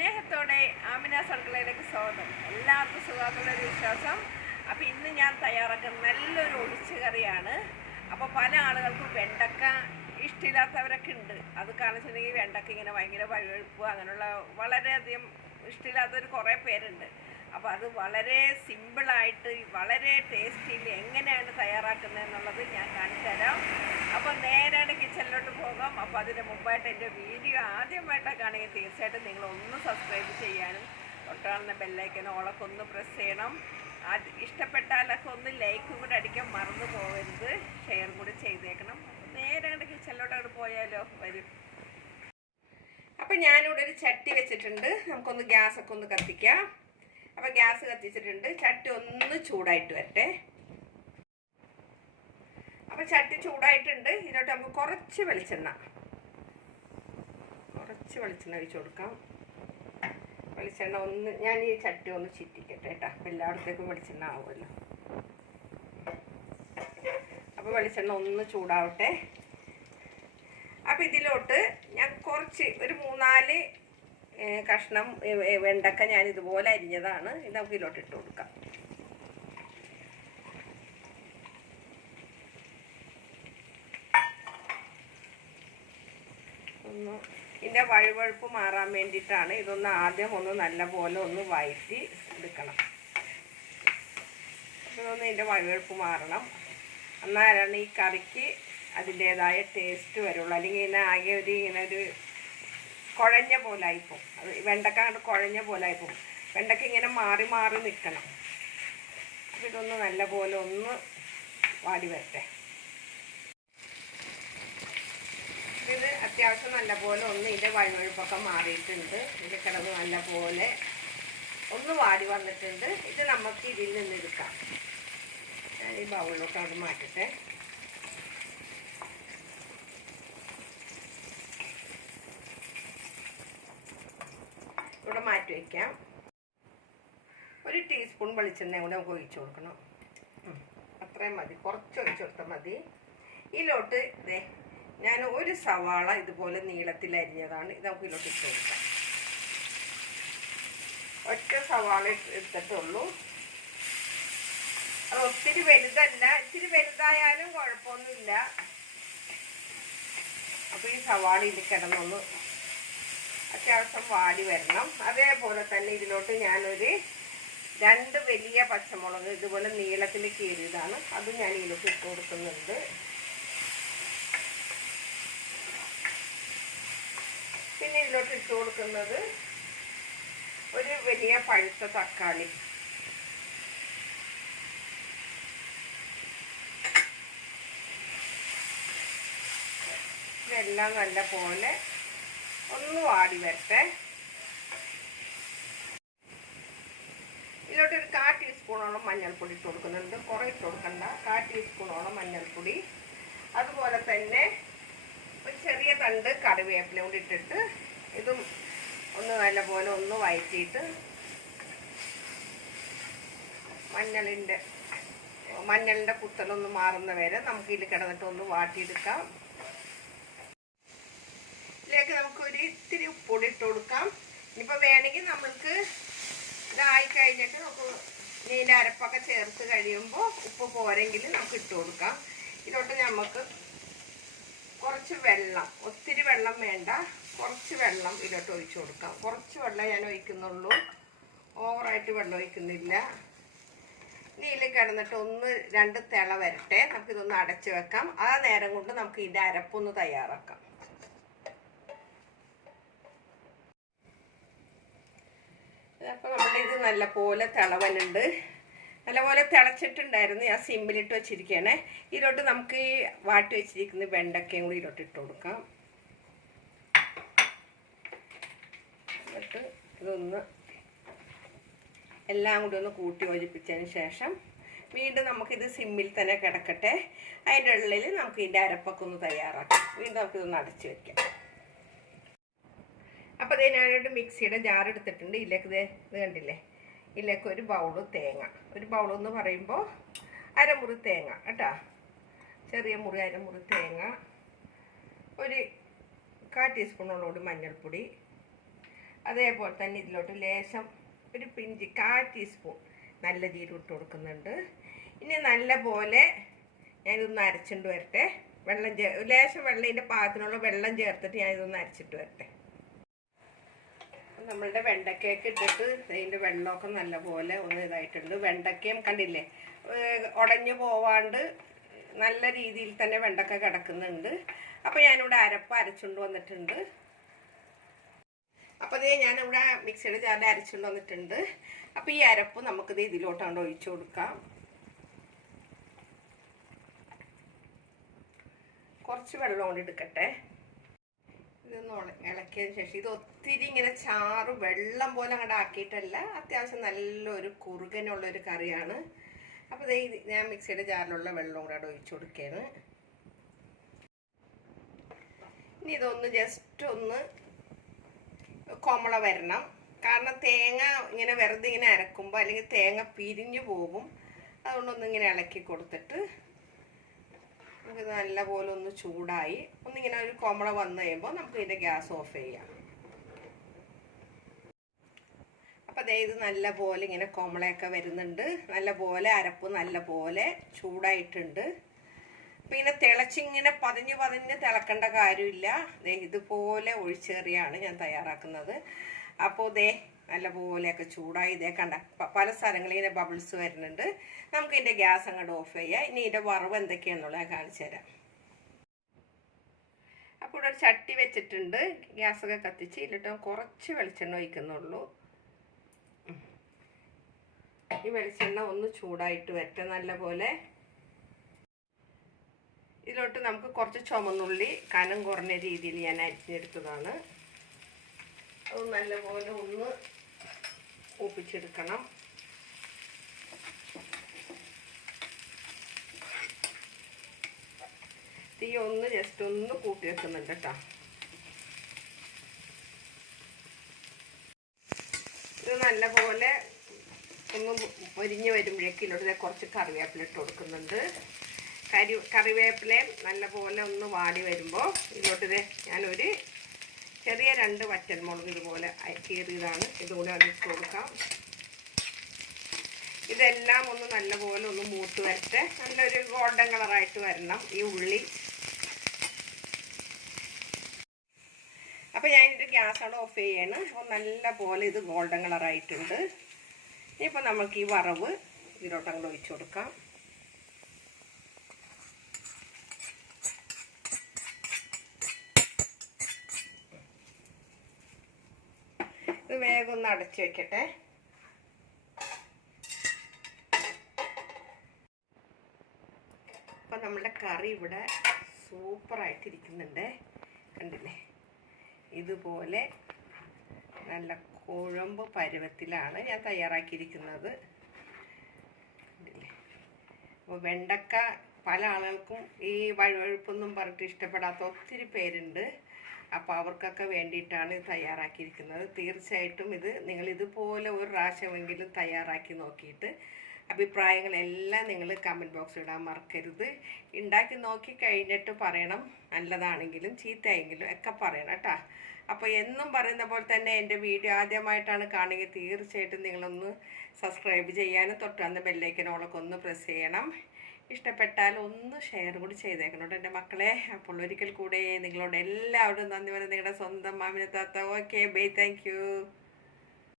സ്നേഹത്തോടെ ആമിനാസ് അടുക്കളയിലേക്ക് സ്വാഗതം. എല്ലാവർക്കും സുഖമാക്കുള്ളൊരു വിശ്വാസം. അപ്പോൾ ഇന്ന് ഞാൻ തയ്യാറാക്കുന്ന നല്ലൊരു ഒഴിച്ചു കറിയാണ്. അപ്പോൾ പല ആളുകൾക്കും വെണ്ടക്ക ഇഷ്ടമില്ലാത്തവരൊക്കെ ഉണ്ട്. അത് കാണിച്ചിട്ടുണ്ടെങ്കിൽ വെണ്ടക്ക ഇങ്ങനെ ഭയങ്കര വഴുവഴുപ്പ് അങ്ങനെയുള്ള വളരെയധികം ഇഷ്ടമില്ലാത്തവർ കുറേ പേരുണ്ട്. അപ്പോൾ അത് വളരെ സിമ്പിളായിട്ട് വളരെ ടേസ്റ്റിയിൽ എങ്ങനെയാണ് തയ്യാറാക്കുന്നത് എന്നുള്ളത് ഞാൻ കാണിച്ചു തരാം. അപ്പോൾ നേരെ കിച്ചണിലോട്ട് പോകാം. അപ്പോൾ അതിന് മുമ്പായിട്ട് എൻ്റെ വീഡിയോ ആദ്യമായിട്ടൊക്കെയാണെങ്കിൽ തീർച്ചയായിട്ടും നിങ്ങളൊന്ന് സബ്സ്ക്രൈബ് ചെയ്യാനും തൊട്ടാണെന്ന ബെല്ലൈക്കൻ ഓളൊക്കെ ഒന്ന് പ്രസ് ചെയ്യണം. അത് ഇഷ്ടപ്പെട്ടാലൊക്കെ ഒന്ന് ലൈക്കും കൂടെ അടിക്കാൻ മറന്നു പോകരുത്, ഷെയർ കൂടി ചെയ്തേക്കണം. നേരെ കിച്ചണിലോട്ട് പോയാലോ, വരും. അപ്പം ഞാനിവിടെ ഒരു ചട്ടി വെച്ചിട്ടുണ്ട്. നമുക്കൊന്ന് ഗ്യാസൊക്കെ ഒന്ന് കത്തിക്കാം. അപ്പോൾ ഗ്യാസ് കത്തിച്ചിട്ടുണ്ട്. ചട്ടി ഒന്ന് ചൂടായിട്ട് വരട്ടെ. അപ്പോൾ ചട്ടി ചൂടായിട്ടുണ്ട്. ഇതിലോട്ട് നമുക്ക് കുറച്ച് വെളിച്ചെണ്ണ ഒഴിച്ചു കൊടുക്കാം. വെളിച്ചെണ്ണ ഒന്ന് ഞാൻ ഈ ചട്ടി ഒന്ന് ചിറ്റിക്കട്ടെ കേട്ടോ. എല്ലായിടത്തേക്കും വെളിച്ചെണ്ണ ആവുമല്ലോ. അപ്പോൾ വെളിച്ചെണ്ണ ഒന്ന് ചൂടാവട്ടെ. അപ്പോൾ ഇതിലോട്ട് ഞാൻ കുറച്ച് ഒരു 3-4 കഷ്ണം വെണ്ടക്ക ഞാൻ ഇതുപോലെ അരിഞ്ഞതാണ്. ഇത് നമുക്ക് ഇതിലോട്ട് ഇട്ട് കൊടുക്കാം. ഒന്ന് ഇതിൻ്റെ വഴുവഴുപ്പ് മാറാൻ വേണ്ടിയിട്ടാണ്. ഇതൊന്ന് ആദ്യം ഒന്ന് നല്ലപോലെ ഒന്ന് വഴറ്റി എടുക്കണം. ഇതൊന്ന് ഇതിൻ്റെ വഴുവഴുപ്പ് മാറണം. എന്നാലാണ് ഈ കറിക്ക് അതിൻ്റേതായ ടേസ്റ്റ് വരുള്ളൂ. അല്ലെങ്കിൽ ഇങ്ങനെ ആകെ ഇങ്ങനെ ഒരു കുഴഞ്ഞ പോലെ ആയിപ്പോവും. അത് വെണ്ടക്ക അങ്ങോട്ട് കുഴഞ്ഞ പോലെ ആയിപ്പോവും. വെണ്ടക്ക ഇങ്ങനെ മാറി മാറി നിൽക്കണം. അപ്പം ഇതൊന്ന് നല്ലപോലെ ഒന്ന് വാടി വരട്ടെ. ഇത് അത്യാവശ്യം നല്ലപോലെ ഒന്ന് ഇതിൻ്റെ വഴുവഴുപ്പൊക്കെ മാറിയിട്ടുണ്ട്. ഇത് കിടന്ന് നല്ലപോലെ ഒന്ന് വാടി വന്നിട്ടുണ്ട്. ഇത് നമുക്ക് ഇതിൽ നിന്ന് എടുക്കാം. ഞാൻ ഈ ബൗളിലോട്ട് അത് മാറ്റട്ടെ. ഇവിടെ മാറ്റി വയ്ക്കാം. ഒരു ടീസ്പൂൺ വെളിച്ചെണ്ണ കൂടെ നമുക്ക് ഒഴിച്ചു കൊടുക്കണം. അത്രയും മതി, കുറച്ച് ഒഴിച്ചു കൊടുത്താൽ മതി. ഇതിലോട്ട് ഇതേ ഞാൻ ഒരു സവാള ഇതുപോലെ നീളത്തിൽ അരിഞ്ഞതാണ്. ഇത് നമുക്ക് ഇതിലോട്ട് ഇട്ട് കൊടുക്കാം. ഒറ്റ സവാള എടുത്തിട്ടുള്ളൂ. അത് ഒത്തിരി വലുതല്ല, ഇത്തിരി വലുതായാലും കുഴപ്പമൊന്നുമില്ല. അപ്പോൾ ഈ സവാള ഇതിൽ കിടന്നൊന്ന് അത്യാവശ്യം വാടി വരണം. അതേപോലെ തന്നെ ഇതിലോട്ട് ഞാനൊരു 2 വലിയ പച്ചമുളക് ഇതുപോലെ നീളത്തിൽ കീറിയതാണ്. അത് ഞാൻ ഇതിലോട്ട് ഇട്ട് കൊടുക്കുന്നുണ്ട്. പിന്നെ ഇതിലോട്ട് ഇട്ട് കൊടുക്കുന്നത് ഒരു വലിയ പഴുത്ത തക്കാളി. ഇതെല്ലാം നല്ല പോലെ ഒന്ന് വാടി വരട്ടെ. ഇതിലോട്ട് ഒരു 1/4 ടീസ്പൂണോളം മഞ്ഞൾപ്പൊടി ഇട്ട് കൊടുക്കുന്നുണ്ട്. കുറേ ഇട്ട് കൊടുക്കണ്ട, 1/4 ടീസ്പൂണോളം മഞ്ഞൾപ്പൊടി. അതുപോലെ തന്നെ ഒരു ചെറിയ തണ്ട് കറിവേപ്പില കൂടി ഇട്ടിട്ട് ഇതും ഒന്ന് നല്ലപോലെ ഒന്ന് വഴറ്റിയിട്ട് മഞ്ഞളിൻ്റെ കുത്തലൊന്ന് മാറുന്ന വരെ നമുക്ക് ഇതിൽ കിടന്നിട്ട് ഒന്ന് വാട്ടിയെടുക്കാം. ഇതിലേക്ക് നമുക്കൊരു ഇത്തിരി ഉപ്പൊടി ഇട്ട് കൊടുക്കാം. ഇനിയിപ്പോൾ വേണമെങ്കിൽ നമ്മൾക്ക് ഇതായി കഴിഞ്ഞിട്ട് നമുക്ക് ഇതിൻ്റെ അരപ്പൊക്കെ ചേർത്ത് കഴിയുമ്പോൾ ഉപ്പ് പോരെങ്കിൽ നമുക്ക് ഇട്ട് കൊടുക്കാം. ഇതിലോട്ട് നമുക്ക് കുറച്ച് വെള്ളം, ഒത്തിരി വെള്ളം വേണ്ട, കുറച്ച് വെള്ളം ഇതിലോട്ട് ഒഴിച്ചു കൊടുക്കാം. കുറച്ച് വെള്ളം ഞാൻ ഒഴിക്കുന്നുള്ളൂ, ഓവറായിട്ട് വെള്ളം ഒഴിക്കുന്നില്ല. ഇതിൽ കിടന്നിട്ട് 1-2 തിള വരട്ടെ. നമുക്കിതൊന്ന് അടച്ച് വെക്കാം. ആ നേരം കൊണ്ട് നമുക്ക് ഇതിൻ്റെ അരപ്പൊന്ന് തയ്യാറാക്കാം. അപ്പോൾ നമ്മുടെ ഇത് നല്ലപോലെ തിളവനുണ്ട്. നല്ലപോലെ തിളച്ചിട്ടുണ്ടായിരുന്നു. ഞാൻ സിമ്മിലിട്ട് വെച്ചിരിക്കുകയാണ്. ഇതിലോട്ട് നമുക്ക് ഈ വാട്ടി വെച്ചിരിക്കുന്ന വെണ്ടക്കയും കൂടി ഇതിലോട്ട് ഇട്ട് കൊടുക്കാം. എന്നിട്ട് ഇതൊന്ന് എല്ലാം കൂടി ഒന്ന് കൂട്ടി യോജിപ്പിച്ചതിന് ശേഷം വീണ്ടും നമുക്കിത് സിമ്മിൽ തന്നെ കിടക്കട്ടെ. അതിൻ്റെ ഉള്ളിൽ നമുക്ക് ഇതിൻ്റെ അരപ്പൊക്കെ ഒന്ന് തയ്യാറാക്കാം. വീണ്ടും നമുക്കിതൊന്ന് അടച്ച് വയ്ക്കാം. അപ്പോൾ അതേ ഞാനൊരു മിക്സിയുടെ ജാർ എടുത്തിട്ടുണ്ട്. ഇതിലേക്ക് ഇത് കണ്ടില്ലേ, ഇതിലേക്ക് ഒരു ബൗള് തേങ്ങ, ഒരു ബൗളെന്ന് പറയുമ്പോൾ അരമുറി തേങ്ങ കേട്ടോ, ചെറിയ മുറി അരമുറി തേങ്ങ, ഒരു 1/4 ടീസ്പൂണോളം മഞ്ഞൾപ്പൊടി, അതേപോലെ തന്നെ ഇതിലോട്ട് ലേശം ഒരു പിഞ്ച് 1/4 ടീസ്പൂൺ നല്ല ജീരകം ഇട്ട് കൊടുക്കുന്നുണ്ട്. ഇനി നല്ല പോലെ ഞാനിതൊന്ന് അരച്ചിട്ട് വരട്ടെ. ലേശം വെള്ളം ഇതിൻ്റെ പാകത്തിനുള്ള വെള്ളം ചേർത്തിട്ട് ഞാനിതൊന്ന് അരച്ചിട്ട് വരട്ടെ. നമ്മളുടെ വെണ്ടക്കയൊക്കെ ഇട്ടിട്ട് ഇതിൻ്റെ വെള്ളമൊക്കെ നല്ലപോലെ ഒന്ന് ഇതായിട്ടുണ്ട്. വെണ്ടക്കയും കണ്ടില്ലേ ഉടഞ്ഞു പോവാണ്ട് നല്ല രീതിയിൽ തന്നെ വെണ്ടക്ക കിടക്കുന്നുണ്ട്. അപ്പോൾ ഞാനിവിടെ അരപ്പ് അരച്ചുകൊണ്ട് വന്നിട്ടുണ്ട്. അപ്പോൾ ഇതേ ഞാനിവിടെ മിക്സിയുടെ ജാറിൽ അരച്ചുകൊണ്ട് വന്നിട്ടുണ്ട്. അപ്പോൾ ഈ അരപ്പ് നമുക്കിത് ഇതിലോട്ടാണ്ട് ഒഴിച്ചു കൊടുക്കാം. കുറച്ച് വെള്ളം കൊണ്ട് എടുക്കട്ടെ. ഇതൊന്ന് ഇളക്കിയതിന് ശേഷം ഇത് ഒത്തിരി ഇങ്ങനെ ചാറ് വെള്ളം പോലെ അങ്ങോട്ട് ആക്കിയിട്ടല്ല, അത്യാവശ്യം നല്ലൊരു കുറുകനുള്ളൊരു കറിയാണ്. അപ്പോൾ ഇത് ഞാൻ മിക്സിയുടെ ജാറിലുള്ള വെള്ളം കൂടെ ഒഴിച്ചു കൊടുക്കുകയാണ്. ഇനി ഇതൊന്ന് ജസ്റ്റ് ഒന്ന് കൊമള വരണം. കാരണം തേങ്ങ ഇങ്ങനെ വെറുതെ ഇങ്ങനെ അരക്കുമ്പോൾ അല്ലെങ്കിൽ തേങ്ങ പിരിഞ്ഞു പോകും. അതുകൊണ്ടൊന്ന് ഇങ്ങനെ ഇളക്കി കൊടുത്തിട്ട് നമുക്ക് നല്ലപോലെ ഒന്ന് ചൂടായി ഒന്നിങ്ങനെ ഒരു കൊമള വന്നു കഴിയുമ്പോൾ നമുക്ക് ഇതിൻ്റെ ഗ്യാസ് ഓഫ് ചെയ്യാം. അപ്പോൾ അതേ ഇത് നല്ലപോലെ ഇങ്ങനെ കൊമളയൊക്കെ വരുന്നുണ്ട്. നല്ലപോലെ അരപ്പ് നല്ലപോലെ ചൂടായിട്ടുണ്ട്. അപ്പോൾ ഇങ്ങനെ തിളച്ചിങ്ങനെ പതിഞ്ഞ് തിളക്കേണ്ട കാര്യമില്ല. ഇതുപോലെ ഒഴിച്ചേറിയാണ് ഞാൻ തയ്യാറാക്കുന്നത്. അപ്പോൾ നല്ലപോലെയൊക്കെ ചൂടായി കണ്ട പല സ്ഥലങ്ങളിൽ ഇങ്ങനെ ബബിൾസ് വരുന്നുണ്ട്. നമുക്ക് ഇതിൻ്റെ ഗ്യാസ് അങ്ങോട്ട് ഓഫ് ചെയ്യാം. ഇനി ഇതിൻ്റെ വറവ് എന്തൊക്കെയാണെന്നുള്ളത് ഞാൻ കാണിച്ചു തരാം. അപ്പോൾ ഇവിടെ ഒരു ചട്ടി വെച്ചിട്ടുണ്ട്. ഗ്യാസൊക്കെ കത്തിച്ച് ഇതിലിട്ട് കുറച്ച് വെളിച്ചെണ്ണ ഒഴിക്കുന്നുള്ളൂ. ഈ വെളിച്ചെണ്ണ ഒന്ന് ചൂടായിട്ട് വരട്ടെ നല്ലപോലെ. ഇതിലോട്ട് നമുക്ക് കുറച്ച് ചുമന്നുള്ളി കനം കുറഞ്ഞ രീതിയിൽ ഞാൻ അരിഞ്ഞെടുത്തതാണ്. അത് നല്ലപോലെ ഒന്ന് ഒപ്പിച്ചെടുക്കണം. തീ ഒന്ന് ജസ്റ്റ് ഒന്ന് കൂട്ടി വെക്കുന്നുണ്ട് കേട്ടോ. ഇത് നല്ലപോലെ ഒന്ന് പൊരിഞ്ഞ് വരുമ്പോഴേക്കും ഇതിലോട്ട് കുറച്ച് കറിവേപ്പില ഇട്ട് കൊടുക്കുന്നുണ്ട്. കറിവേപ്പിലയും നല്ലപോലെ ഒന്ന് വാടി വരുമ്പോൾ ഇതിലോട്ട് ഞാനൊരു ചെറിയ 2 വറ്റൽമുളക് ഇതുപോലെ കീറിയതാണ്. ഇതുകൂടെ അതിട്ട് കൊടുക്കാം. ഇതെല്ലാം ഒന്ന് നല്ലപോലെ ഒന്ന് മൂത്ത് വരട്ടെ. നല്ലൊരു ഗോൾഡൻ കളറായിട്ട് വരണം ഈ ഉള്ളി. അപ്പോൾ ഞാനിത് ഗ്യാസാണ് ഓഫ് ചെയ്യാണ്. അപ്പോൾ നല്ലപോലെ ഇത് ഗോൾഡൻ കളറായിട്ടുണ്ട്. ഇനിയിപ്പോൾ നമുക്ക് ഈ വറവ് ഇതിലോട്ട് അങ്ങോട്ട് ഒഴിച്ചു കൊടുക്കാം. ഇത് വേഗം ഒന്ന് അടച്ചു വെക്കട്ടെ. അപ്പം നമ്മളുടെ കറി ഇവിടെ സൂപ്പറായിട്ടിരിക്കുന്നുണ്ട്. കണ്ടില്ലേ, ഇതുപോലെ നല്ല കുഴമ്പ് പരുവത്തിലാണ് ഞാൻ തയ്യാറാക്കിയിരിക്കുന്നത്. കണ്ടില്ലേ, അപ്പോൾ വെണ്ടക്ക പല ആളുകൾക്കും ഈ വഴുവഴുപ്പൊന്നും പറഞ്ഞിട്ട് ഇഷ്ടപ്പെടാത്ത ഒത്തിരി പേരുണ്ട്. അപ്പോൾ അവർക്കൊക്കെ വേണ്ടിയിട്ടാണ് ഇത് തയ്യാറാക്കിയിരിക്കുന്നത്. തീർച്ചയായിട്ടും നിങ്ങൾ ഇതുപോലെ ഒരു പ്രാവശ്യമെങ്കിലും തയ്യാറാക്കി നോക്കിയിട്ട് അഭിപ്രായങ്ങളെല്ലാം നിങ്ങൾ കമൻറ്റ് ബോക്സിൽ ഇടാൻ മറക്കരുത്. ഉണ്ടാക്കി നോക്കി കഴിഞ്ഞിട്ട് പറയണം, നല്ലതാണെങ്കിലും ചീത്തയെങ്കിലും ഒക്കെ പറയണം കേട്ടോ. അപ്പോൾ എന്നും പറയുന്ന പോലെ തന്നെ എൻ്റെ വീഡിയോ ആദ്യമായിട്ടാണ് കാണുമെങ്കിൽ തീർച്ചയായിട്ടും നിങ്ങളൊന്ന് സബ്സ്ക്രൈബ് ചെയ്യാനും തൊട്ടന്ന് ബെല്ലൈക്കനോളൊക്കെ ഒന്ന് പ്രസ് ചെയ്യണം. ഇഷ്ടപ്പെട്ടാൽ ഒന്ന് ഷെയർ കൂടി ചെയ്തേക്കണോട്ടോ എൻ്റെ മക്കളെ. അപ്പോൾ ഒരിക്കൽ കൂടെ നിങ്ങളോട് എല്ലാവരും നന്ദി പറയുന്നത് നിങ്ങളുടെ സ്വന്തം മാമിന താത്ത. Okay bye, thank you.